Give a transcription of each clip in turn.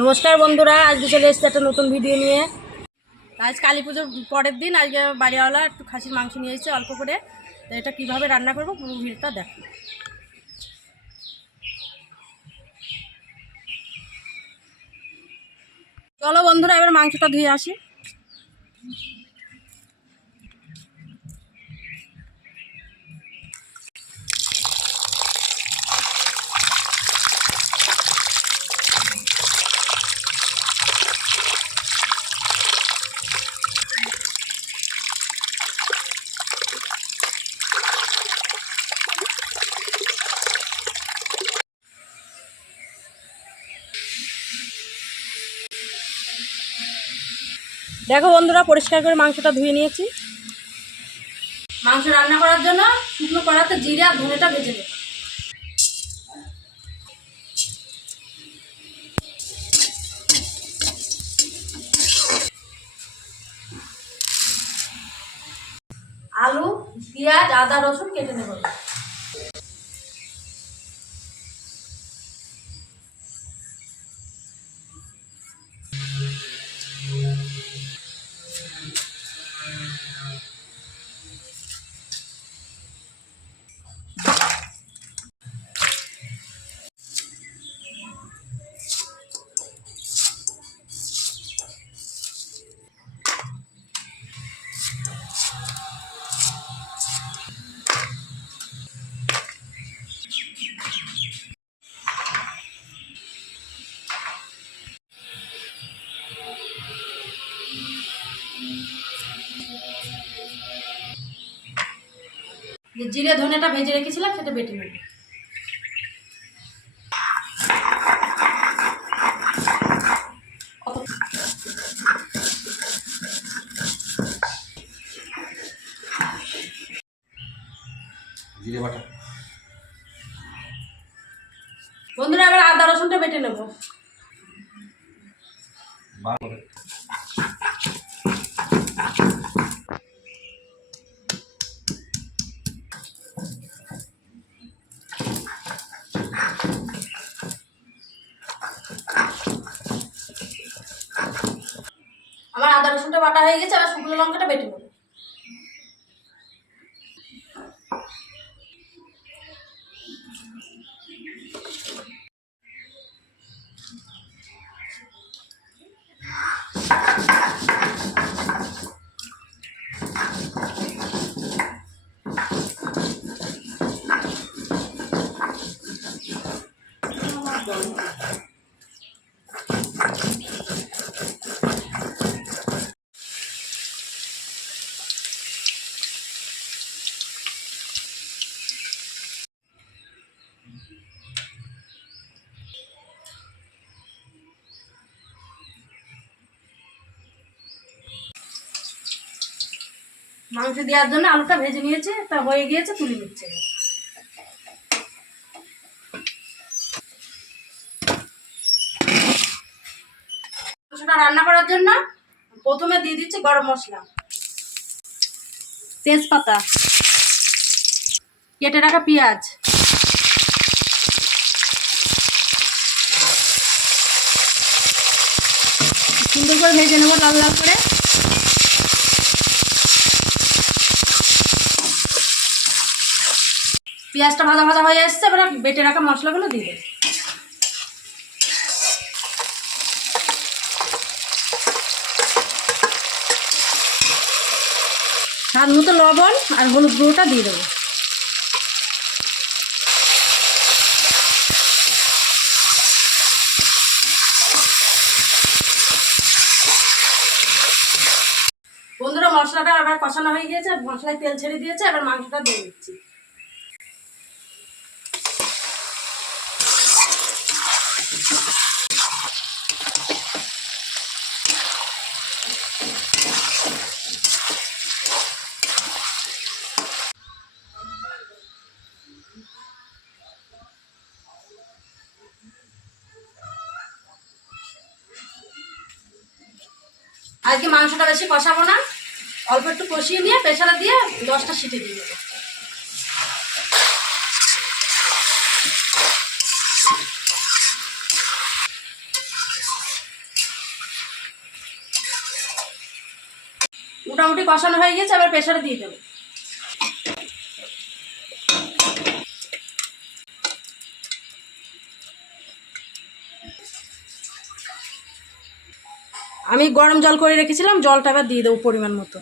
নমস্কার বন্ধুরা, আজকে চলে এসেছে একটা নতুন ভিডিও নিয়ে। আজ কালী পুজোর পরের দিন। আজকে বাড়িওয়ালা একটু খাসির মাংস নিয়ে এসেছে অল্প করে। তো এটা কীভাবে রান্না করবো পুরো ভিডিওটা দেখো। চলো বন্ধুরা, এবার মাংসটা ধুয়ে আসি। দেখো বন্ধুরা, পরিষ্কার করে মাংসটা ধুয়ে নিয়েছি। মাংস রান্না করার জন্য শুকনো কড়াতে জিরে আর ধনেটা ভেজে নেব। আলু, পেঁয়াজ, আদা, রসুন কেটে নেব। যে জিরে ধনেটা ভেজে রেখেছিলাম সেটা বেটে নেব। জিরে বাটা। বন্ধুরা, এবার আদা রসুনটা বেটে নেব। আমার আদা রসুনটা বাটা হয়ে গেছে, আর শুকনো লঙ্কাটা বেটে নেব। মাংস দেওয়ার জন্য আলুটা ভেজে নিয়েছে, তা হয়ে গিয়েছে, তুলে নিচ্ছে। মাংসটা রান্না করার জন্য প্রথমে দিয়ে দিচ্ছি গরম মশলা, তেজপাতা, কেটে রাখা পেঁয়াজ, সুন্দর করে ভেজে নেবো লাল লাল করে। পেঁয়াজটা ভাজা ভাজা হয়ে আসছে, এবার বেটে রাখা মশলাগুলো দিয়ে দেবো। স্বাদ মতো লবণ আর হলুদ গুঁড়োটা দিয়ে দেবো। বন্ধুরা, মশলাটা আবার কষানো হয়ে গিয়েছে, মশলায় তেল ছেড়ে দিয়েছে, এবার মাংসটা দিয়ে দিচ্ছি। আজকে মাংসটা বেশি কষাবো না, অল্প একটু কষিয়ে নিয়ে প্রেসারে দিয়ে 10টা সিটি দিয়ে দেবো। মোটামুটি কষানো হয়ে গেছে, আবার প্রেসারে দিয়ে দেবো। আমি গরম জল করে রেখেছিলাম, জলটা এবার দিয়ে দেবো পরিমাণ মতো।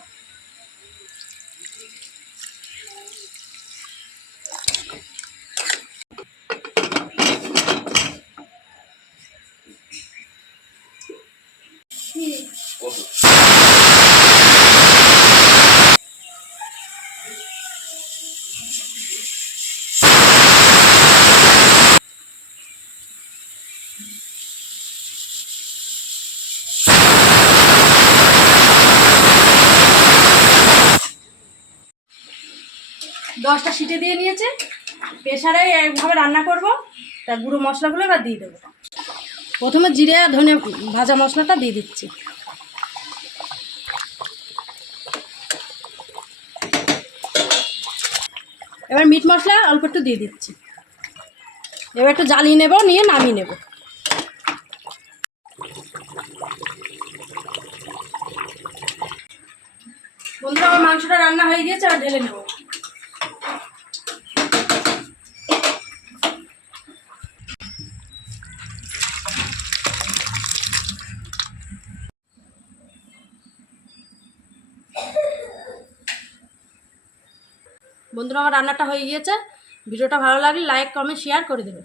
দশটা সিটি দিয়ে নিয়েছে, প্রেসারে এইভাবে রান্না করব। তার গুঁড়ো মশলাগুলো এবার দিয়ে দেবো। প্রথমে জিরে আর ধনে ভাজা মশলাটা দিয়ে দিচ্ছি। এবার মিট মশলা অল্প একটু দিয়ে দিচ্ছি। এবার একটু জ্বালিয়ে নেব, নিয়ে নামিয়ে নেব। বন্ধুরা, আমার মাংসটা রান্না হয়ে গিয়েছে, আর ঢেলে নেব। বন্ধুরা, আমার রান্নাটা হয়ে গিয়েছে। ভিডিওটা ভালো লাগলে লাইক, কমেন্ট, শেয়ার করে দেবে।